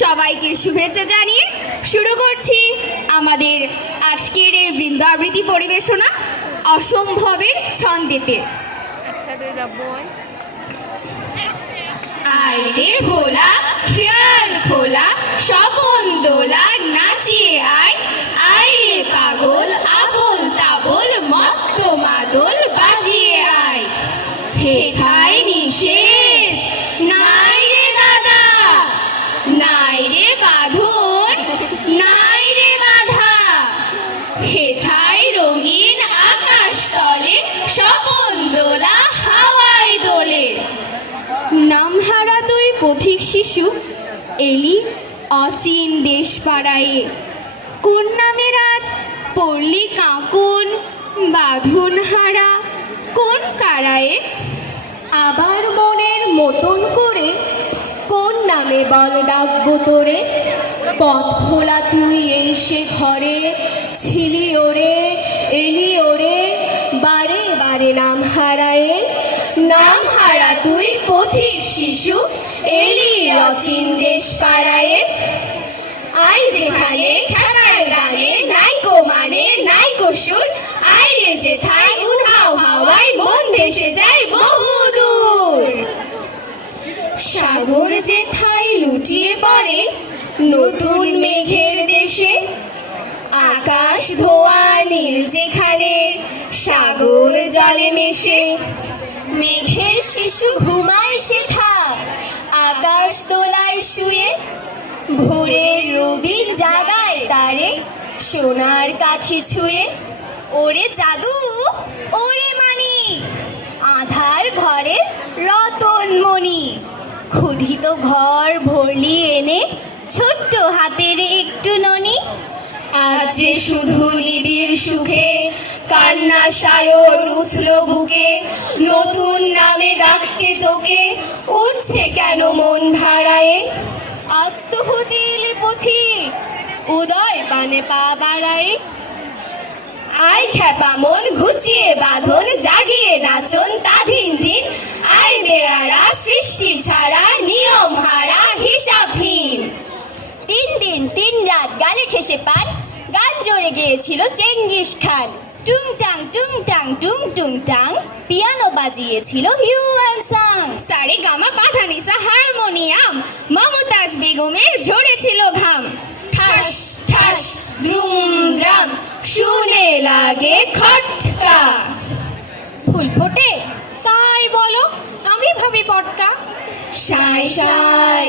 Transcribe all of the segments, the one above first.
সবাইকে শুভেচ্ছা জানিয়ে শুরু করছি আমাদের আজকের এই বৃন্দাবৃত্তি পরিবেশনা অসম্ভবের ছন্দেতে। আইরে ভোলা খেয়াল খোলা স্বপন দোলা নাচিয়ে আয়, আইরে পাগল আবল তাবল মত্ত মাদল বাজিয়ে আয়। হেথায় নিষেধ নাই রে দাদা, নাই রে বাঁধন, নাই রে বাধা। হেথায় রঙিন আকাশ তলে স্বপন দোলা হাওয়ায় দোলে। নামহারা তুই পথিক শিশু এলি অচিন দেশ পাড়ায়ে, কোন নামের আজ পড়লি কাঁকন বাঁধন হারা কোন কারায়ে। আবার মনের মতন করে কোন নামে বল ডাকবো তোরে, পথ ভোলা তুই এই সে ঘরে ছিলি ওরে এলি ওরে বারে বারে নাম হারায়ে। নাম হারা তুই পথিক শিশু এলি অচিন দেশ পাড়ায়ে। আই যেখানে ঠেকায় গানে নাইকো মানে নাইকো সুর, আইরে যেথায় উধাও হাওয়ায় মন ভেসে যায় বহুদূর। সাগর যেথায় লুটিয়ে পড়ে নতুন মেঘের দেশে, আকাশ ধোয়া নীল যেখানে সাগর জলে মেশে। মেঘের শিশু ঘুমায় সেথা আকাশ দোলায় শুয়ে, ভোরের রবি জাগায় তারে সোনার কাঠি ছুঁয়ে। ওরে জাদু ওরে মানি আধার ঘরের রতন মণি, ক্ষুধিত ঘর ভরলি এনে ছোট্ট হাতের একটু ননি। আজ যে শুধু নিবিড় সুখে কান্না সায়র উঠল বুকে, নতুন নামে ডাকতে তোকে উঠছে কেন মন ভাড়ায়ে। অস্ত হতিলি পথিক উদয় পানে পা বাড়ায়, আয় খ্যাপা মন ঘুচিয়ে বাঁধন জাগিয়ে নাচন তাধিন দিন। আয় বেয়ারা সৃষ্টি ছাড়া নিয়ম হারা হিসাবহীন। 3 দিন 3 রাত গালে ঠেসে পান গান জোরে গিয়েছিল চেঙ্গিস খান। টুংটাং টুংটাং টুং টুংটাং পিয়ানো বাজিয়েছিল হিউয়ান সাং। সারে গামা পাধা নিসা হারমোনিয়াম মমতাজ বেগমের ঝরেছিল ঘাম। ঠাস ঠাস দ্রুম দ্রাম শুনে লাগে খটকা। ফুল ফোটে তাই বলো আমি ভাবি পটকা। সাই সাই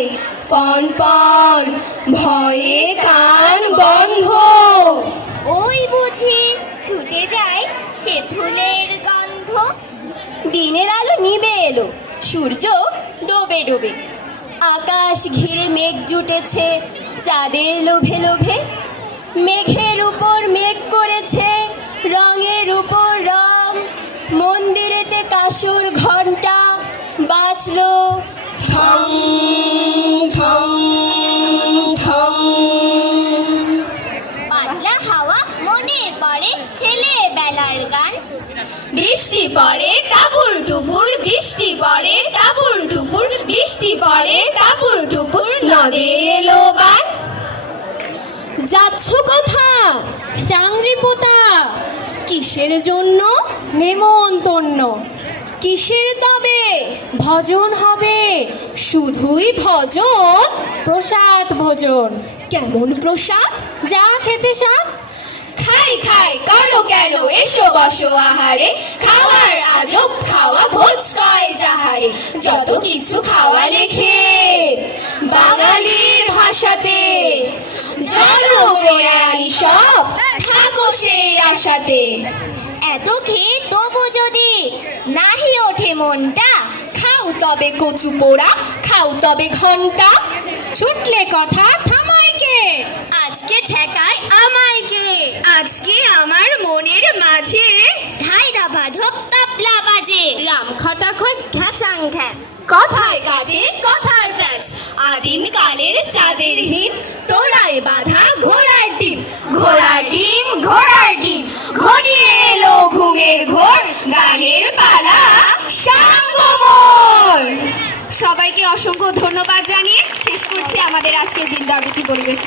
পন পন ভয়ে কান বন্ধ, ওই বুঝি ছুটে যায় সে ফুলের গন্ধ। দিনের আলো নিবে এলো সূর্য ডোবে ডোবে, আকাশ ঘিরে মেঘ জুটেছে চাঁদের লোভে লোভে। মেঘের উপর মেঘ করেছে রঙের উপর রং, মন্দিরেতে কাসুর ঘন্টা বাজলো ঠং ঠং ঠং। পাতলা হাওয়া মনে পড়ে ছেলে বেলার গান। বৃষ্টি পড়ে টাপুর টুপুর, বৃষ্টি পড়ে টাপুর টুপুর, বৃষ্টি পড়ে টাপুর টুপুর, নদে এলো বান। যাচ্ছ কোথা চাংরি পোতা, কিসের জন্য নেমন্তন্ন, কিসের তবে ভজন হবে, শুধুই ভজন প্রসাদ ভোজন। কেমন প্রসাদ যা খেতে সাথ, খাই খাই করো কেন এসো বসো আহারে, খাওয়ার আজব খাওয়া ভোজ কয় যাহারে। যত কিছু খাওয়া লেখে বাঙালির ভাষাতে, জনগণানি সব থাকো সেই আশাতে। এত খেয়ে তবু যদি নাহি ওঠে মনটা, খাও তবে কচু পোড়া খাও তবে ঘন্টা। ছুটলে কথা থামায় কে, আজকে ঠেকায় আমায় কে। আজকে আমার মনের মাঝে ঢাই দাবা ধপ তাবলা বাজে। রাম খটাখট ঘ্যাচাং ঘ্যাচ, কথায় কাটে কথার প্যাচ। আদিম কালের চাঁদের হিম তোড়ায় বাঁধা ঘোড়ার ডিম, ঘোড়ার ডিম ঘোড়ার ডিম। ঘনিয়ে এলো ঘুমের ঘোর, গানের পালা সাঙ্গমোর। সবাইকে অসংখ্য ধন্যবাদ জানিয়ে শেষ করছি আমাদের আজকের বৃন্দ আবৃত্তি পরিবেশ।